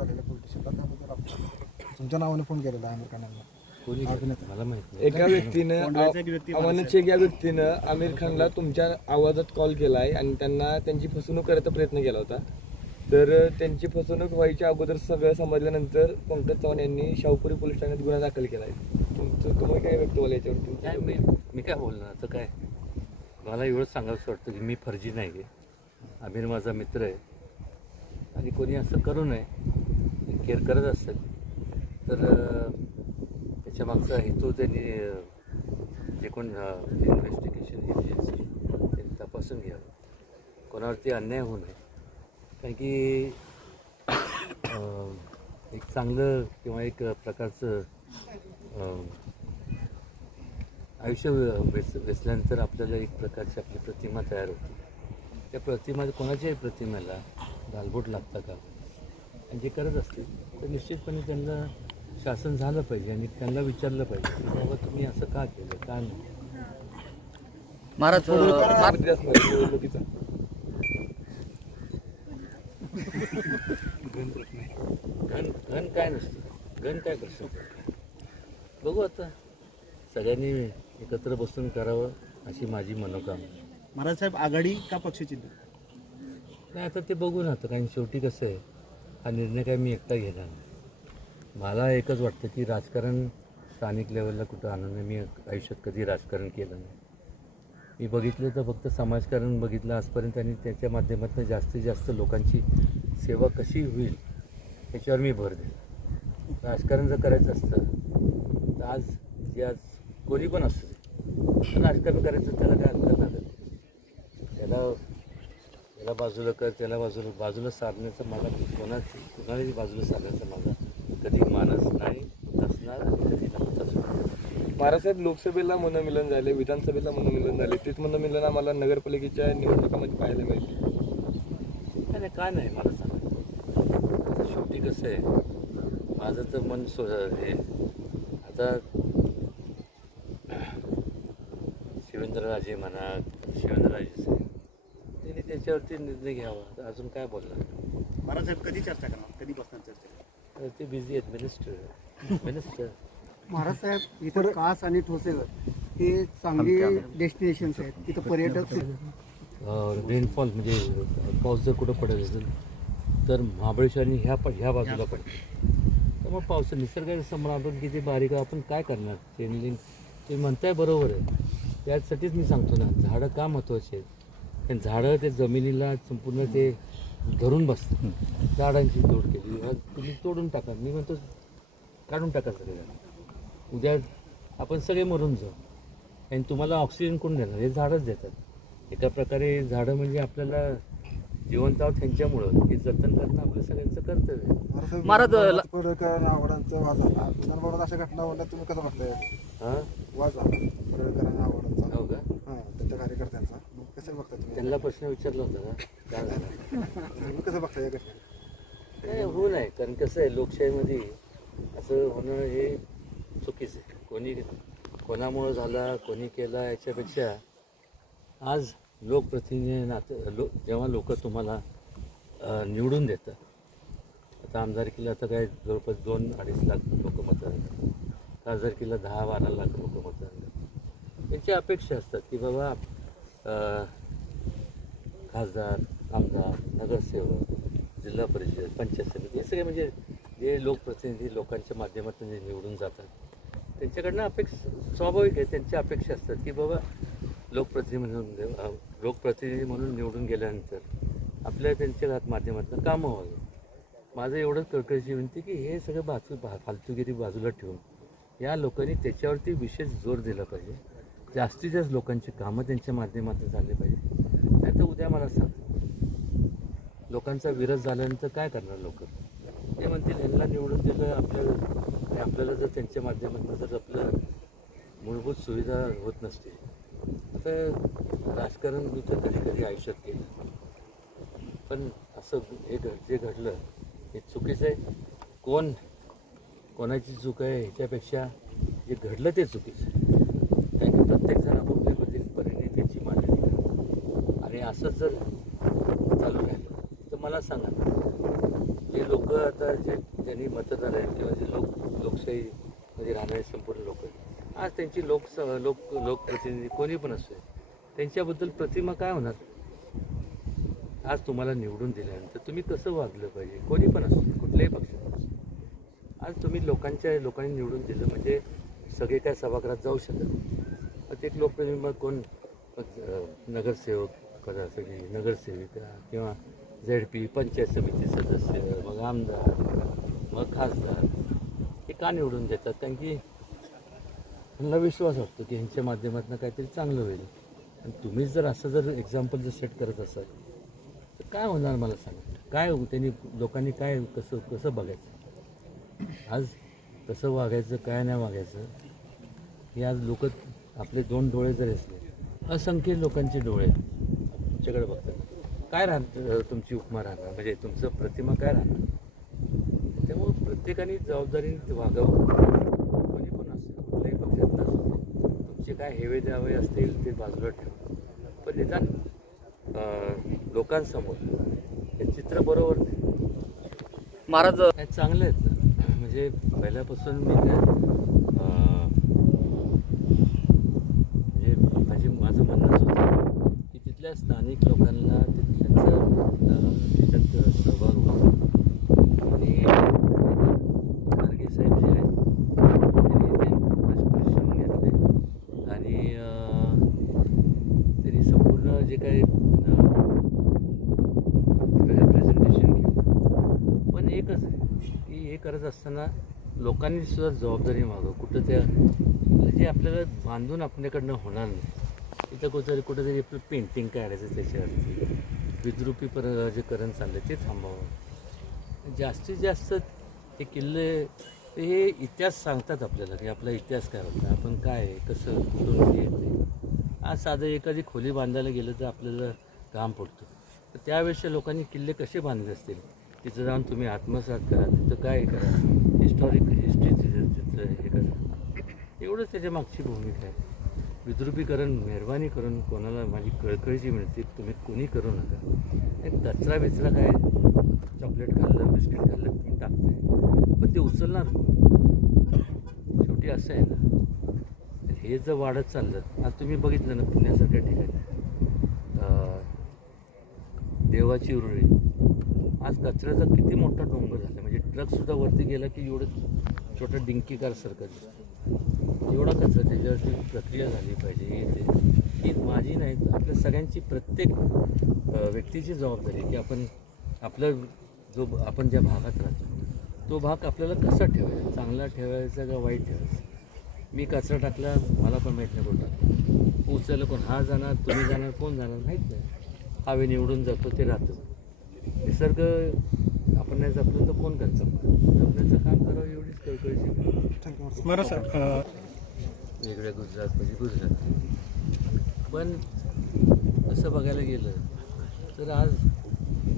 झालेल्या पोलीस स्टेशनला त्याबद्दल आपण तुमच्या नावाने फोन केलेला आहे अभिनेता. मला माहीत नाही. एका व्यक्तीनं अमन शेख या व्यक्तीनं आमिर खानला तुमच्या आवाजात कॉल केलाय आणि त्यांना त्यांची फसवणूक करायचा प्रयत्न केला होता. तर त्यांची फसवणूक व्हायच्या अगोदर सगळं समजल्यानंतर पंकज चव्हाण यांनी शाहपुरी पोलीस ठाण्यात गुन्हा दाखल केला आहे तुमचं तुम्ही काय व्यक्त बोला याच्यावरती काय मी मी काय बोलणार? आता काय? मला एवढंच सांगावंसं वाटतं की मी फर्जी नाही आहे आमिर माझा मित्र आहे. आणि कोणी असं करू नये केअर करत असेल तर त्याच्यामागचा त्याच्या मागचा हेतू त्यांनी जे कोण इन्व्हेस्टिगेशन एजन्सी त्यांनी तपासून घ्यावं. कोणावरती अन्याय होऊ नये. कारण की एक चांगलं किंवा एक प्रकारचं आयुष्य वेस वेसल्यानंतर आपल्याला एक प्रकारची आपली प्रतिमा तयार होते. त्या प्रतिमा कोणाच्याही प्रतिमेला गालबोट लागतं का? जे करत असतील तर निश्चितपणे त्यांना शासन झालं पाहिजे आणि त्यांना विचारलं पाहिजे की बाबा तुम्ही असं का केलं का नाही? महाराज अं, घन घन काय नसतं. घन काय प्रश्न बघू आता. सगळ्यांनी एकत्र बसून करावं अशी माझी मनोकामना महाराज साहेब आघाडी का पक्षचिन्ह नाही आता ते बघू ना आता कारण शेवटी कसं आहे हा निर्णय काय मी एकटा घेणार नाही. मला एकच वाटतं की राजकारण स्थानिक लेवलला कुठं आणून मी आयुष्यात कधी राजकारण केलं नाही. मी बघितलं तर फक्त समाजकारण बघितलं आजपर्यंत आणि त्याच्या माध्यमातून जास्तीत जास्त लोकांची सेवा कशी होईल याच्यावर मी भर दिला राजकारण जर करायचं असतं तर आज जे आज कोणी पण असतं राजकारण करायचं त्याला काय हरकत लागत नाही. त्याला त्याला बाजूला कर त्याला बाजूला बाजूला सारण्याचं मला कोणाची कुणालाही बाजूला सारण्याचा माझा कधी मानस नाही नसणार आणि कधी नव्हताच महाराष्ट्रात लोकसभेला मनोमिलन झाले विधानसभेला मनोमिलन झाले. तेच मनोमिलन आम्हाला नगरपालिकेच्या निवडणुकामध्ये पाहायला मिळते. नाही नाही, काय नाही मला सांगा. शेवटी कसं आहे? माझं तर मन सो हे आता शिवेंद्रराजे म्हणा शिवेंद्रराजे साहेब. त्यांनी त्याच्यावरती निर्णय घ्यावा. अजून काय बोलणार? महाराज साहेब कधी चर्चा करणार? कधी बसणार चर्चा तर ते बिझी आहेत मिनिस्टर मिनिस्टर महाराज साहेब इथं कास आणि ठोसेघर हे चांगली डेस्टिनेशन्स आहेत. तिथं पर्यटक रेनफॉल म्हणजे पाऊस जर कुठं पडत असेल तर महाबळेश्वर आणि ह्या पण ह्या बाजूला पडते. तर मग पाऊस निसर्गाच्या समोर आपण किती बारीक आहे, आपण काय करणार? चेनलिंग ते म्हणताय बरोबर आहे. त्यासाठीच मी सांगतो ना झाडं का महत्त्वाची आहेत? कारण झाडं ते जमिनीला संपूर्ण ते धरून बसतात. झाडांची तोड केली. आज तुम्ही तोडून टाका. मी म्हणतो काढून टाका सगळे उद्या आपण सगळे मरून जाऊ. आणि तुम्हाला ऑक्सिजन कोण देणार? हे झाडच देतात. एका प्रकारे झाडं म्हणजे आपल्याला जिवंत आहोत त्यांच्यामुळं हे जतन करणं आपलं सगळ्यांचं कर्तव्य आहे. महाराज, आवडांचा विधानभवनात अशा घटना घडल्या तुम्ही कसं हां? पडळकर आणि आवडांचा हो का? हां त्यांच्या कार्यकर्त्यांचा. कसं तुम्ही? त्यांना प्रश्न विचारला होता का तुम्ही कसं बघताय या घटना? नाही होऊ नये कारण कसं आहे लोकशाहीमध्ये असं होणं हे चुकीचं आहे. कोणी कोणामुळं झाला कोणी केला याच्यापेक्षा आज लोकप्रतिनिधी नाते लो जेव्हा लोक तुम्हाला अ, निवडून देतात आता आमदारकीला आता काय जवळपास दोन अडीच लाख लोक मतदान करतात. खासदारकीला दहा बारा लाख लोक मतदान करतात. त्यांची अपेक्षा असतात की बाबा अ, खासदार आमदार नगरसेवक जिल्हा परिषद पंचायत समिती हे सगळे म्हणजे जे लोकप्रतिनिधी लोकांच्या माध्यमातून जे निवडून जातात त्यांच्याकडनं अपेक्षा स्वाभाविक आहे त्यांच्या अपेक्षा असतात की बाबा लोकप्रतिनिधी म्हणून लोकप्रतिनिधी म्हणून निवडून गेल्यानंतर आपल्या त्यांच्या हात माध्यमातून कामं व्हावी. माझं एवढंच कळकळीची विनंती की हे सगळं बाजू भा फालतूगिरी बाजूला ठेवून या लोकांनी त्याच्यावरती विशेष जोर दिला पाहिजे. जास्तीत जास्त लोकांची कामं त्यांच्या माध्यमातून झाली पाहिजे. नाही तर उद्या मला सांग. लोकांचा विरोध झाल्यानंतर काय करणार लोक? ते म्हणतील ह्यांना निवडून दिलं आपल्याला. आपल्याला जर त्यांच्या माध्यमातून जर आपलं मूलभूत सुविधा होत नसते आता राजकारण मी तर कधी कधी आयुष्यात केलं पण असं हे घड जे घडलं हे चुकीचं आहे. कोण कोणाची चूक आहे ह्याच्यापेक्षा जे घडलं ते चुकीचं आहे. कारण की प्रत्येकजण आपापल्या बदल परिणितीची मांडणी करतो आणि असंच जर चालू राहिलं तर मला सांगा जे लोक आता जे ज्यांनी मतदार आहेत किंवा जे लोक लोकशाही म्हणजे राहणारे संपूर्ण लोक आहेत आज त्यांची लोकस लोक लोकप्रतिनिधी कोणी पण असते त्यांच्याबद्दल प्रतिमा काय होणार? आज तुम्हाला निवडून दिल्यानंतर तुम्ही कसं वागलं पाहिजे? कोणी पण असू कुठल्याही पक्षात आज तुम्ही लोकांच्या लोकांनी निवडून दिलं म्हणजे सगळे काय सभागृहात जाऊ शकत प्रत्येक एक लोकप्रतिनिधी मग कोण? नगरसेवक सगळी नगरसेविका किंवा झेड पी पंचायत समिती सदस्य मग आमदार मग खासदार हे का निवडून देतात? कारण की त्यांना विश्वास असतो की ह्यांच्या माध्यमातून काहीतरी चांगलं होईल. आणि तुम्हीच जर असं जर एक्झाम्पल जर सेट करत असाल तर काय होणार मला सांगा? काय हो, त्यांनी लोकांनी काय कसं कसं बघायचं? आज कसं वागायचं काय नाही वागायचं हे आज लोक आपले दोन डोळे जर असले असंख्य लोकांचे डोळे तुमच्याकडे बघतात काय राहणार तुमची उपमा राहणार? म्हणजे तुमचं प्रतिमा काय राहणार? त्यामुळं प्रत्येकाने जबाबदारी वागावं. कोणी पण असेल कुठल्याही पक्षात तुमचे काय हेवे द्यावे असतील ते बाजूला ठेवा. पण निदान लोकांसमोर हे चित्र बरोबर नाही. महाराज चांगले आहेत म्हणजे पहिल्यापासून मी काय अं, म्हणजे माझी माझं म्हणणंच होतं की अनेक लोकांना ते त्यांचं त्याच्यात सहभाग व्हावा आणि खारगे साहेब जे आहेत त्यांनी ते खूपच परिश्रम घेतले. आणि त्यांनी संपूर्ण जे काही प्रेझेंटेशन केलं पण एकच आहे की हे करत असताना लोकांनी सुद्धा जबाबदारी मागव. कुठं त्या जे आपल्याला बांधून आपल्याकडनं होणार नाही. इथं कुठंतरी कुठंतरी आपलं पेंटिंग काढायचं त्याच्यावरती. विद्रुपी पर जे करण चाललं ते थांबावं. जास्तीत जास्त हे किल्ले हे इतिहास सांगतात आपल्याला की आपला इतिहास काय होता आपण काय आहे कसं कुठून येते आज साधं एखादी खोली बांधायला गेलं तर आपल्याला काम पडतो. तर त्यावेळेसच्या लोकांनी किल्ले कसे बांधले असतील? तिथं जाऊन तुम्ही आत्मसात करा तिथं काय करा हिस्टॉरिक हिस्ट्री तिथं तिथं हे करा. एवढंच त्याच्या मागची भूमिका आहे. विद्रुपीकरण मेहरबानी करून कोणाला माझी कळकळीची मिळते तुम्ही कोणी करू नका. एक कचरा बिचरा काय? चॉकलेट खाल्लं बिस्किट खाल्लं तुम्ही टाकताय. पण ते उचलणार शेवटी असं आहे ना. हे जर वाढत चाललं आज तुम्ही बघितलं ना पुण्यासारख्या ठिकाणी. देवाची उरळी आज कचऱ्याचा किती मोठा डोंगर झाला. म्हणजे ट्रकसुद्धा वरती गेला की एवढं छोटं डिंकीकार सारखं एवढा कचरा त्याच्यावरती प्रक्रिया झाली पाहिजे. येते की ही माझी नाही आपल्या सगळ्यांची प्रत्येक व्यक्तीची जबाबदारी की आपण आपलं जो आपण ज्या भागात राहतो तो भाग आपल्याला कसा ठेवायचा? चांगला ठेवायचा का वाईट ठेवायचा? मी कचरा टाकला मला पण माहीत नाही कोण टाकला. उचललं कोण? हा जाणार तुम्ही जाणार कोण जाणार माहीत नाही. हवे निवडून जातो ते राहतं. निसर्ग आपण नाही जपलं तर कोण करतं? जपण्याचं काम करावं एवढीच कळकळीची थँक्यू. बरं सर. वेगळ्या गुजरात म्हणजे गुजरात. पण तसं बघायला गेलं तर आज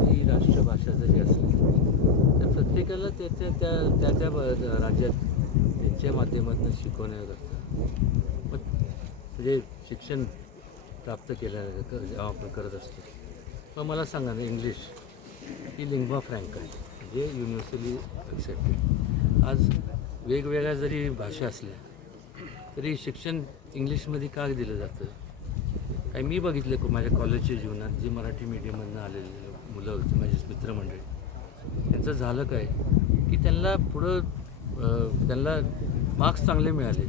ही राष्ट्रभाषा जरी असली तर प्रत्येकाला त्याच्या त्या त्या त्या ब- राज्यात त्यांच्या माध्यमातून शिकवण्याकरता मग म्हणजे शिक्षण प्राप्त केल्या जेव्हा आपण करत असतो मग मला सांगा ना इंग्लिश ही लिंग्वा फ्रँक आहे म्हणजे युनिव्हर्सली ॲक्सेप्टेड आज वेगवेगळ्या जरी भाषा असल्या तरी शिक्षण इंग्लिशमध्ये का दिलं जातं? काय मी बघितलं को- माझ्या कॉलेजच्या जीवनात जी मराठी मीडियममधनं आलेले मुलं होती माझी मित्रमंडळी त्यांचं झालं काय? की त्यांना पुढं त्यांना मार्क्स चांगले मिळाले.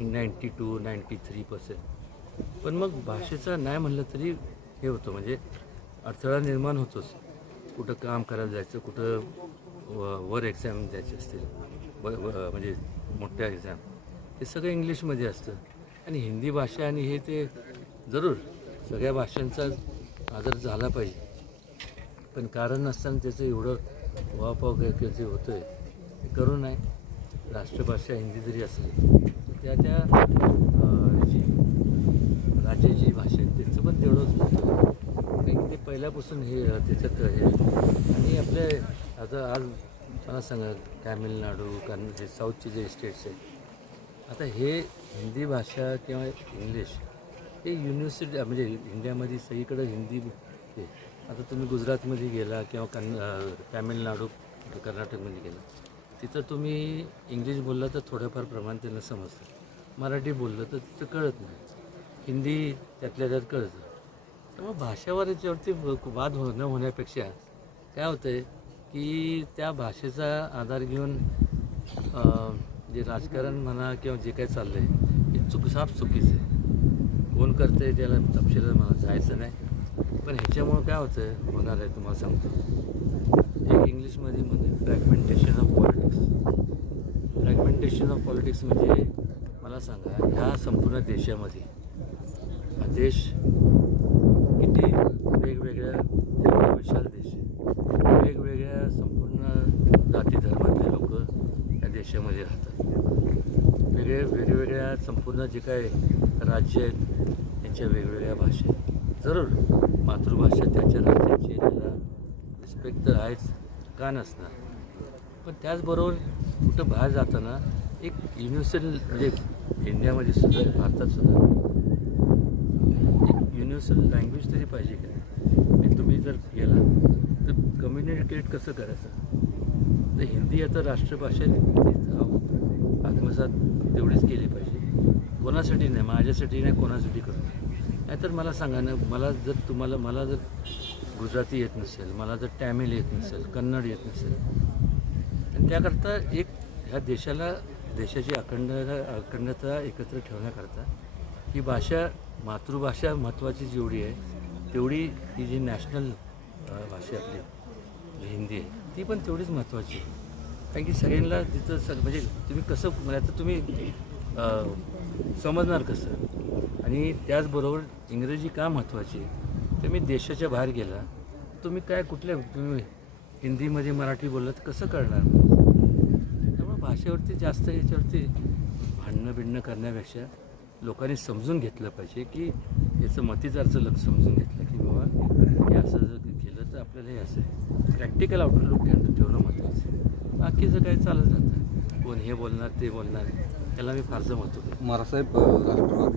Ninety two ninety three percent पण मग भाषेचा नाही म्हणलं तरी हे होतं म्हणजे अडथळा निर्माण होतोच. कुठं काम करायला जायचं कुठं व- वर एक्झाम द्यायचे असतील व- म्हणजे मोठ्या एक्झाम ते सगळं इंग्लिशमध्ये असतं. आणि हिंदी भाषा आणि हे ते जरूर सगळ्या भाषांचा आदर झाला पाहिजे. पण कारण नसताना त्याचं एवढं वापाव काय जे होतं आहे ते करू नये. राष्ट्रभाषा हिंदी जरी असली तर त्या त्या जी राज्याची भाषा आहे त्याचं पण तेवढंच होतं कारण की ते पहिल्यापासून हे त्याच्यात हे आणि आपले आता आज मला सांगा तामिळनाडू कारण जे साऊथचे जे स्टेट्स आहेत आता हे हिंदी भाषा किंवा इंग्लिश हे युनिव्हर्सिटी म्हणजे इंडियामध्ये सगळीकडं हिंदी हे आता तुम्ही गुजरातमध्ये गेला किंवा कन् तामिळनाडू कर्नाटकमध्ये गेला. तिथं तुम्ही इंग्लिश बोललं तर थोडंफार प्रमाण त्यांना समजतं. मराठी बोललं तर तिथं कळत नाही. हिंदी त्यातल्या त्यात कळतं. त्यामुळे भाषेवर याच्यावरती वाद हो न होण्यापेक्षा काय होतं आहे की त्या भाषेचा आधार घेऊन जे राजकारण म्हणा किंवा जे काही चाललं आहे हे चुक साफ चुकीचं आहे. कोण करते त्याला तपशिलात मला जायचं नाही. पण ह्याच्यामुळं काय होतं आहे होणार आहे तुम्हाला सांगतो. एक इंग्लिशमध्ये म्हणजे fragmentation of politics fragmentation of politics म्हणजे मला सांगा ह्या संपूर्ण देशामध्ये हा देश किती वेगवेगळ्या विशाल देश आहे. वेगवेगळ्या संपूर्ण जाती धर्म देशामध्ये राहतात. वेगळे वेगवेगळ्या संपूर्ण जे काय राज्य आहेत त्यांच्या वेगवेगळ्या भाषा आहेत. जरूर मातृभाषा त्याच्या राज्याची त्याला रिस्पेक्ट तर आहेच का नसणार? पण त्याचबरोबर कुठं बाहेर जाताना एक युनिव्हर्सल म्हणजे इंडियामध्ये सुद्धा भारतात सुद्धा एक युनिव्हर्सल लँग्वेज तरी पाहिजे का म्हणजे तुम्ही जर गेला तर कम्युनिकेट कसं करायचं? तर हिंदी आता राष्ट्रभाषा आत्मसात तेवढीच केली पाहिजे. कोणासाठी नाही माझ्यासाठी नाही कोणासाठी करू नाहीतर मला सांगा ना मला जर तुम्हाला मला जर गुजराती येत नसेल मला जर टॅमिल येत नसेल कन्नड येत नसेल आणि त्याकरता एक ह्या देशाला देशाची अखंड अखंडता एकत्र ठेवण्याकरता ही भाषा मातृभाषा महत्त्वाची जेवढी आहे तेवढी ही जी नॅशनल भाषा आपली हिंदी आहे. ती पण तेवढीच महत्त्वाची आहे. कारण की सगळ्यांना तिथं सग म्हणजे तुम्ही कसं म्हणजे आता तुम्ही समजणार कसं. आणि त्याचबरोबर इंग्रजी का महत्त्वाची आहे? तर मी देशाच्या बाहेर गेला तुम्ही काय कुठल्या तुम्ही हिंदीमध्ये मराठी बोललं तर कसं कळणार? त्यामुळे भाषेवरती जास्त याच्यावरती भांडणं बिडणं करण्यापेक्षा लोकांनी समजून घेतलं पाहिजे की याचं मतीचारचं लक्ष समजून घेतलं की बाबा हे असं महत्त्वाचं तर आपल्याला हे असं आहे प्रॅक्टिकल आउटलुक ठेवणं ठेवणं महत्त्वाचं आहे. बाकीचं काय चालत जातं कोण हे बोलणार ते बोलणार त्याला मी फारसं महत्त्व देतो राष्ट्रवादी